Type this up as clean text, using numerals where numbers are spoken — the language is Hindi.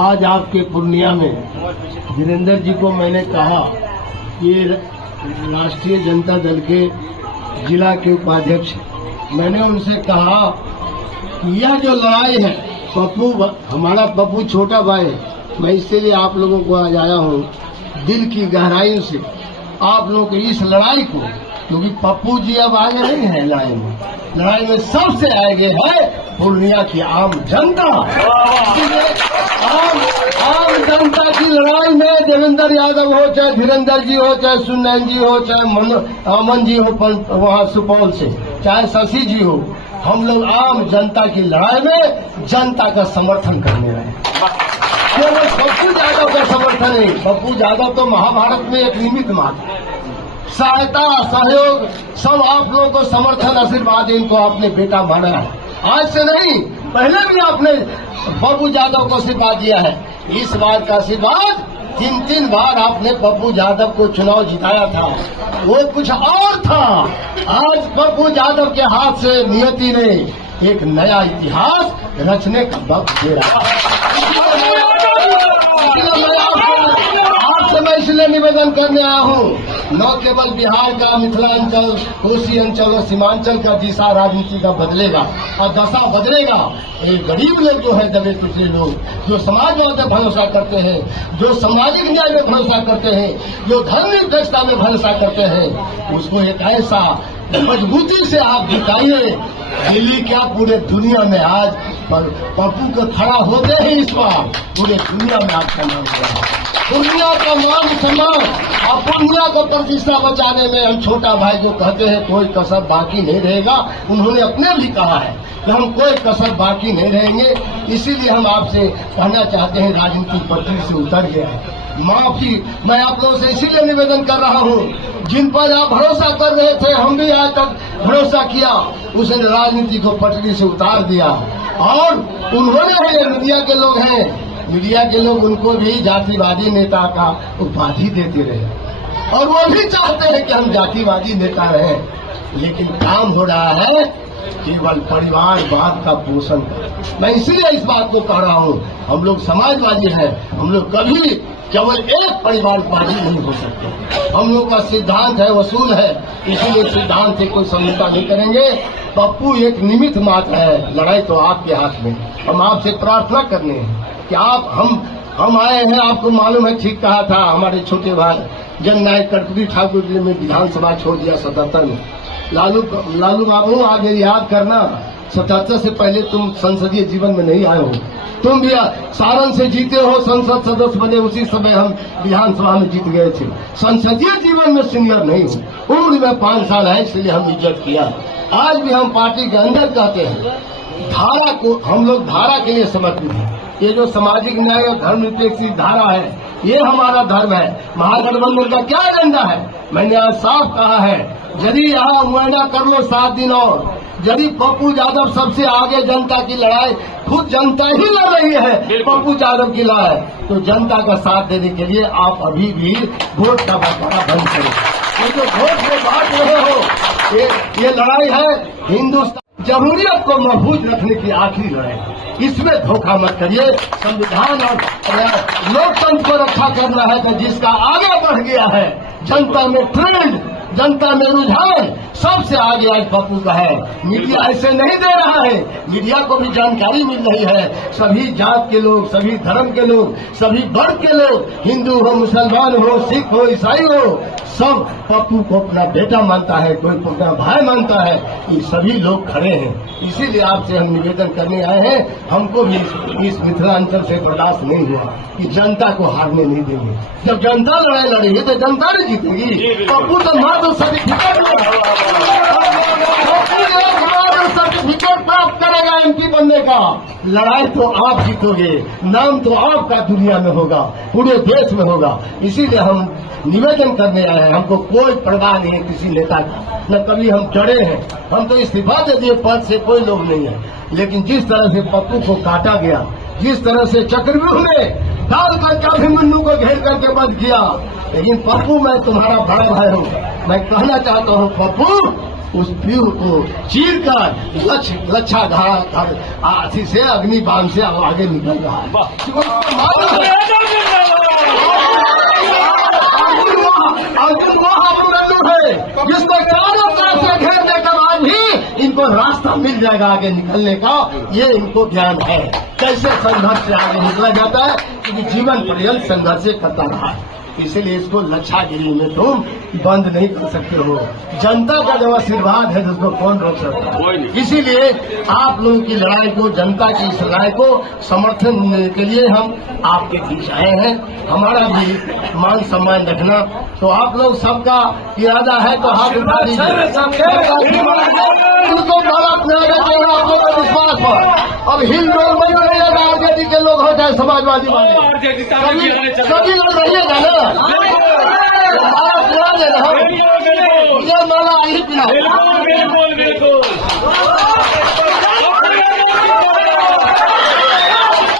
आज आपके पूर्णिया में धीरेन्द्र जी को मैंने कहा ये राष्ट्रीय जनता दल के जिला के उपाध्यक्ष, मैंने उनसे कहा कि यह जो लड़ाई है पप्पू, हमारा पप्पू छोटा भाई है, मैं इसीलिए आप लोगों को आज आया हूँ दिल की गहराई से आप लोगों की इस लड़ाई को, क्योंकि पप्पू जी अब आगे नहीं है लड़ाई में सबसे आगे है पूर्णिया की आम जनता। आम जनता की लड़ाई में देवेंद्र यादव हो, चाहे धीरेन्द्र जी हो, चाहे सुनैन जी हो, चाहे अमन जी हो वहाँ सुपौल से, चाहे शशि जी हो, हम लोग आम जनता की लड़ाई में जनता का समर्थन करने रहे। केवल पप्पू यादव का समर्थन नहीं, पप्पू यादव तो महाभारत में एक निमित्त मात्र, सहायता सहयोग सब आप लोगों को समर्थन आशीर्वाद इनको आपने बेटा माना है। आज से नहीं, पहले भी आपने पप्पू यादव को आशीर्वाद दिया है। इस बार का आशीर्वाद 3 बार आपने पप्पू यादव को चुनाव जिताया था, वो कुछ और था। आज पप्पू यादव के हाथ से नियति ने एक नया इतिहास रचने का वक्त दे रहा है। आपसे मैं इसलिए निवेदन करने आया हूँ, न केवल बिहार का, मिथिलांचल, कोसी अंचल और सीमांचल का दिशा राजनीति का बदलेगा और दशा बदलेगा। ये गरीब लोग जो है, दबे कुचले लोग, जो समाजवाद में भरोसा करते हैं, जो सामाजिक न्याय में भरोसा करते हैं, जो धर्मनिरपेक्षता में भरोसा करते हैं, उसको एक ऐसा मजबूती से आप दिखाइए। दिल्ली क्या पूरे दुनिया में आज पप्पू को खड़ा होते ही इस बार पूरे दुनिया में आपका नाम है। पूर्णिया का मान सम्मान और पूर्णिया को प्रतिष्ठा बचाने में हम छोटा भाई जो कहते हैं कोई कसर बाकी नहीं रहेगा, उन्होंने अपने भी कहा है कि हम कोई कसर बाकी नहीं रहेंगे। इसीलिए हम आपसे कहना चाहते हैं, राजनीतिक पटरी से उतर गया है, माफी मैं आप लोगों से इसीलिए निवेदन कर रहा हूँ, जिन पर आप भरोसा कर रहे थे, हम भी आज तक भरोसा किया, उसने राजनीति को पटरी से उतार दिया। और उन्होंने ये मीडिया के लोग हैं, मीडिया के लोग उनको भी जातिवादी नेता का उपाधि देते रहे और वो भी चाहते हैं कि हम जातिवादी नेता रहे, लेकिन काम हो रहा है केवल परिवारवाद का पोषण। मैं इसीलिए इस बात को कह रहा हूँ, हम लोग समाजवादी हैं, हम लोग कभी केवल एक परिवारवादी नहीं हो सकते। हम लोग का सिद्धांत है, वसूल है, इसीलिए सिद्धांत से कोई समझौता नहीं करेंगे। पप्पू एक निमित्त मात्र है, लड़ाई तो आपके हाथ में। हम आपसे प्रार्थना करने हैं कि आप हम आए हैं, आपको मालूम है, ठीक कहा था हमारे छोटे भाई जननायक कर्पूरी ठाकुर जी ने विधानसभा छोड़ दिया 77 में। लालू बाबू आगे याद करना, 77 से पहले तुम संसदीय जीवन में नहीं आए हो, तुम भी सारण से जीते हो, संसद सदस्य बने, उसी समय हम विधानसभा में जीत गए थे। संसदीय जीवन में सीनियर नहीं हो, उम्र में 5 साल है, इसलिए हम इज्जत किया। आज भी हम पार्टी के अंदर कहते हैं, धारा को हम लोग धारा के लिए समर्पित हैं। ये जो सामाजिक न्याय और धर्मनिरपेक्ष धारा है, ये हमारा धर्म है। महागठबंधन का क्या एजेंडा है, मैंने आज साफ कहा है, यदि यहाँ मुआयना कर लो 7 दिन और, यदि पप्पू यादव सबसे आगे जनता की लड़ाई खुद जनता ही लड़ रही है, पप्पू यादव की लड़ाई, तो जनता का साथ देने के लिए आप अभी भी वोट का बंटवारा बंद करें। क्योंकि वोट में बात रहे हो, ये लड़ाई है हिंदुस्तान जमहूरियत को महफूज रखने की आखिरी लड़ाई। इसमें धोखा मत करिए। संविधान और लोकतंत्र को रक्षा करना है, तो जिसका आगे बढ़ गया है, जनता में ट्रेंड, जनता में रुझान सबसे आगे आज पप्पू का है। मीडिया ऐसे नहीं दे रहा है, मीडिया को भी जानकारी मिल रही है। सभी जात के लोग, सभी धर्म के लोग, सभी वर्ग के लोग, हिंदू हो, मुसलमान हो, सिख हो, ईसाई हो, सब पप्पू को अपना बेटा मानता है, कोई अपना भाई मानता है। ये सभी लोग खड़े हैं, इसीलिए आपसे हम निवेदन करने आए हैं। हमको भी इस मिथिलांचल से बर्दाश्त नहीं हुआ कि जनता को हारने नहीं देंगे। जब जनता लड़ाई लड़ेगी तो जनता नहीं जीतेगी। पप्पू तो मात्र सर्टिफिकेट प्राप्त करेगा एमपी बनने का, लड़ाई तो आप जीतोगे, नाम तो आपका दुनिया में होगा, पूरे देश में होगा। इसीलिए हम निवेदन करने आए हैं, हमको कोई परवाह नहीं है किसी नेता का, न कभी हम डरे हैं। हम तो इस्तीफा दे दिए पद से, कोई लोग नहीं है, लेकिन जिस तरह से पप्पू को काटा गया, जिस तरह से चक्रव्यूह में डाल करके अभिमन्यु को घेर करके बंद किया, लेकिन पप्पू मैं तुम्हारा बड़ा भाई हूँ। मैं कहना चाहता हूँ पप्पू, उस व्यूह को चीर कर लच्छा घाट आथी से अग्नि बाण से आगे निकल रहा है। अर्जुन वो अपुरंडु है जिसको चारों तरफ से घेरने के बाद भी इनको रास्ता मिल जाएगा आगे निकलने का। ये इनको ज्ञान है कैसे संघर्ष से आगे निकला जाता है, क्योंकि जीवन पर्यंत संघर्ष करता रहा है। इसीलिए इसको लच्छागिरी में तुम बंद नहीं कर सकते हो। जनता का जब आशीर्वाद है तो उसको कौन रोक सकता है। इसीलिए आप लोगों की लड़ाई को, जनता की इस लड़ाई को समर्थन देने के लिए हम आपके बीच आए हैं। हमारा भी मान सम्मान रखना, तो आप लोग सबका इरादा है तो हाथ उठा दीजिए। उनको भारत में आगे चलना आप लोगों का विश्वास पर। अब हिल डोल नहीं रहेगा, आरजेडी के लोग हो चाहे समाजवादी वाले, सभी लोग रहिएगा ना। माला पूरा दे रहा हूँ, मुझे माला ही पिलाओ।